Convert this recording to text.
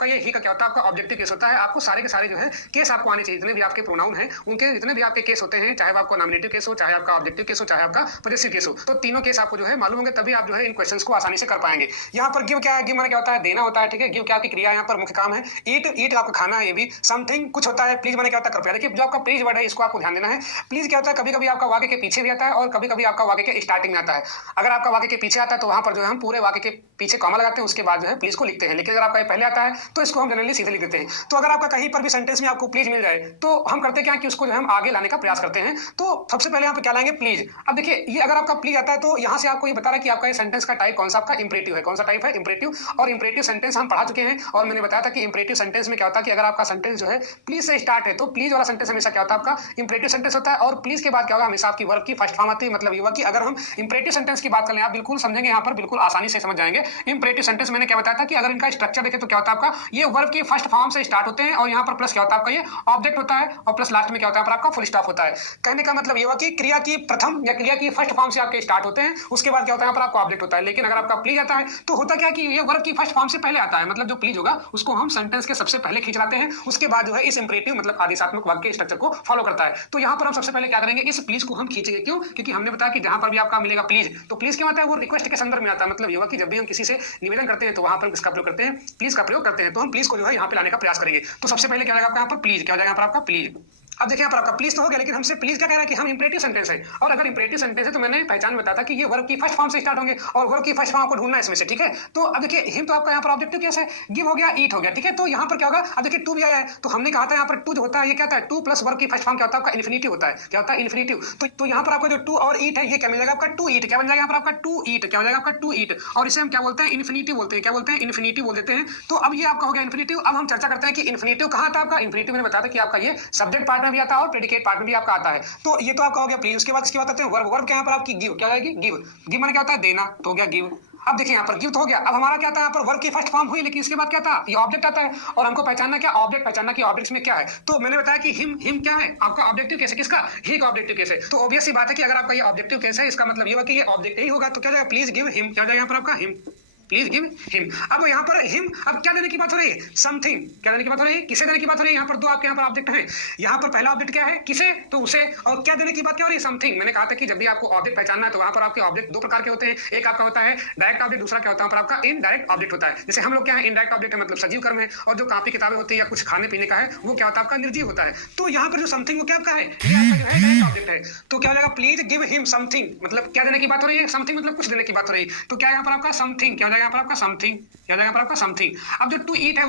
आपका ये ही का क्या होता है, आपका ऑब्जेक्टिव केस होता है। आपको सारे के सारे जो है केस आपको आने चाहिए, जितने भी आपके प्रोनाउन हैं उनके जितने भी आपके केस होते हैं, चाहे वो आपको नॉमिनेटिव केस हो, चाहे आपका ऑब्जेक्टिव केस हो, चाहे आपका पॉजेसिव केस हो, तो तीनों केस आपको जो है मालूम होंगे, तभी आप जो है इन क्वेश्चंस को आसानी से कर पाएंगे। यहाँ पर गिव क्या है, गिव माने क्या होता है, देना होता है, ठीक है। गिव क्या आपकी क्रिया यहाँ पर मुख्य काम है। ईट, ईट आपका खाना है, ये भी समथिंग कुछ होता है। प्लीज माने क्या होता है, कृपया। देखिए जो आपका प्लीज वर्ड है इसको आपको ध्यान देना है। प्लीज क्या होता है, कभी कभी आपका वाक्य के पीछे भी आता है और कभी कभी आपका वाक्य के स्टार्टिंग में आता है। अगर आपका वाक्य के पीछे आता है तो वहां पर जो है हम पूरे वाक्य के पीछे कॉमा लगाते हैं, उसके बाद जो है प्लीज को लिखते हैं। लेकिन अगर आपका पहले आता है तो इसको हम जनरली सीधे लिख देते हैं। तो अगर आपका कहीं पर भी सेंटेंस में आपको प्लीज मिल जाए तो हम करते क्या कि उसको जो है हम आगे लाने का प्रयास करते हैं। तो सबसे पहले यहाँ पे क्या लाएंगे, प्लीज। अब देखिए ये अगर आपका प्लीज आता है तो यहाँ से आपको ये बता रहा है कि आपका ये सेंटेंस का टाइप कौन सा आपका इंपरेटिव है। कौन सा टाइप है, इंपरेटिव। और इंपरेटिव सेंटेंस हम पढ़ा चुके हैं और मैंने बताया था कि इंपरेटिव सेंटेंस में क्या होता है कि अगर आपका सेंटेंस जो है प्लीज से स्टार्ट है तो प्लीज वाला सेंटेंस हमेशा क्या होता है, आपका इंपरेटिव सेंटेंस होता है। और प्लीज के बाद क्या होगा, हमेशा आपकी वर्ब की फर्स्ट फॉर्म आती है। मतलब ये हुआ कि अगर हम इंपरेटिव सेंटेंस की बात करें, आप बिल्कुल समझेंगे यहाँ पर, बिल्कुल आसानी से समझ जाएंगे। इंपरेटिव सेंटेंस मैंने क्या बताया था कि अगर इनका स्ट्रक्चर देखें तो क्या होता है, आपका ये वर्ब की फर्स्ट फॉर्म से स्टार्ट होते हैं और यहाँ पर प्लस क्या होता है, आपका ये ऑब्जेक्ट होता है और प्लस लास्ट में क्या होता है, आपका फुल स्टॉप होता है। कहने का मतलब ये हुआ कि क्रिया की प्रथम या क्रिया की फर्स्ट फॉर्म से आपके स्टार्ट होते हैं, उसके बाद क्या होता है, यहाँ पर आपका ऑब्जेक्ट होता है। लेकिन अगर आपका प्लीज आता है तो होता क्या कि ये वर्ब की फर्स्ट फॉर्म से पहले आता है। मतलब जो प्लीज होगा उसको हम सेंटेंस के सबसे पहले खींच लाते हैं, उसके बाद जो है इस इंपरेटिव मतलब आदेशात्मक वाक्य के स्ट्रक्चर को फॉलो करता है। तो यहाँ पर हम सबसे पहले क्या करेंगे, इस प्लीज को हम खींचेंगे। क्यों? क्योंकि हमने बताया कि जहां पर भी आपका मिलेगा प्लीज, तो प्लीज क्या होता है, वो रिक्वेस्ट के संदर्भ में आता है। मतलब ये हुआ कि जब भी हम किसी से निवेदन करते हैं तो वहां पर किसका प्रयोग करते हैं, प्लीज का प्रयोग करते हैं। तो हम प्लीज को जो है यहाँ पे लाने का प्रयास करेंगे। तो सबसे पहले क्या हो जाएगा आपका यहाँ पर प्लीज, क्या हो जाएगा यहाँ पर आपका प्लीज। अब देखिए यहाँ पर आपका प्लीज तो हो गया, लेकिन हमसे प्लीज क्या कह रहा है कि हम इंपरेटिव सेंटेंस है। और अगर इंपरेटिव सेंटेंस है तो मैंने पहचान बताया था कि ये वर्ब की फर्स्ट फॉर्म से स्टार्ट होंगे और वर्ब की फर्स्ट फॉर्म को ढूंढना है इसमें से, ठीक है। तो अब देखिए हिम तो आपका यहाँ पर ऑब्जेक्टिव केस है, गिव हो गया, ईट हो गया, ठीक है। तो यहाँ पर क्या होगा, अब देखिए टू भी आया है तो हमने कहा था यहाँ पर टू जो होता है ये क्या होता है, टू प्लस वर्ब की फर्स्ट फॉर्म क्या होता है, आपका इन्फिनिटिव होता है। क्या होता है, इन्फिनिटिव। तो यहाँ पर आपका जो टू और ईट है ये क्या मिल जाएगा, आपका टू ईट। क्या बन जाएगा यहाँ पर आपका टू ईट, क्या हो जाएगा आपका टू ईट। और इसे हम क्या बोलते हैं, इन्फिनिटिव बोलते हैं। क्या बोलते हैं, इन्फिनिटिव बोल देते हैं। तो अब ये आपका हो गया इन्फिनिटिव। अब हम चर्चा करते हैं कि इन्फिनिटिव कहाँ था आपका। इन्फिनिटिव मैंने बताया था कि आपका ये सब्जेक्ट पार्ट में भी आता है और प्रेडिकेट पार्ट में भी आपका आता है। तो ये तो आपका हो गया प्लीज। उसके बाद इसके बाद आते हैं वर्ब। वर्ब क्या यहाँ पर आपकी गिव, क्या आएगी, गिव। गिव माने क्या होता है, देना, तो हो गया गिव। अब देखिए यहाँ पर गिव तो हो गया। अब हमारा क्या था यहाँ पर, वर्ब की फर्स्ट फॉर्म हुई, लेकिन इसके बाद क्या था, ये ऑब्जेक्ट आता है और हमको पहचानना क्या, ऑब्जेक्ट पहचानना कि ऑब्जेक्ट्स में क्या है। तो मैंने बताया कि हिम क्या है, आपका ऑब्जेक्टिव केस है। किसका, ही का ऑब्जेक्टिव केस है। तो ऑब्वियस सी बात है कि अगर आपका ये ऑब्जेक्टिव केस है इसका मतलब ये हुआ कि ये ऑब्जेक्ट ही होगा। तो क्या जाएगा, प्लीज गिव हिम। क्या जाएगा यहाँ पर आपका, हिम। Please give him. अब यहाँ पर हिम, अब क्या देने की बात हो रही है, समथिंग। क्या देने की बात हो रही है, किसे देने की बात हो रही है। यहाँ पर दो आपके यहाँ पर ऑब्जेक्ट हैं। यहाँ पर पहला ऑब्जेक्ट क्या है, किसे, तो उसे। और क्या देने की बात क्या हो रही है, समथिंग। मैंने कहा था कि जब भी आपको ऑब्जेक्ट पहचानना है तो वहां पर आपके ऑब्जेक्ट दो प्रकार के होते हैं। एक आपका होता है डायरेक्ट ऑब्जेक्ट, दूसरा क्या होता है आपका इनडायरेक्ट ऑब्जेक्ट होता है। जैसे हम लोग क्या है, इनडायरेक्ट ऑब्जेक्ट है मतलब सजीव कर्म है, और जो कापी किताबें होती है या कुछ खाने पीने का है वो क्या होता है आपका निर्जीव होता है। तो यहाँ पर जो समथिंग वो क्या आपका है, ये आपका जो है डायरेक्ट ऑब्जेक्ट है। तो क्या हो जाएगा, प्लीज गिव हिम समथिंग। मतलब क्या देने की बात हो रही है, समथिंग मतलब कुछ देने की बात हो रही है। तो क्या यहाँ पर आपका समथिंग, क्या हो जाएगा यहाँ पर आपका समथिंग। क्या हो जाएगा यहाँ पर आपका समथिंग। अब जो टू ईट है वो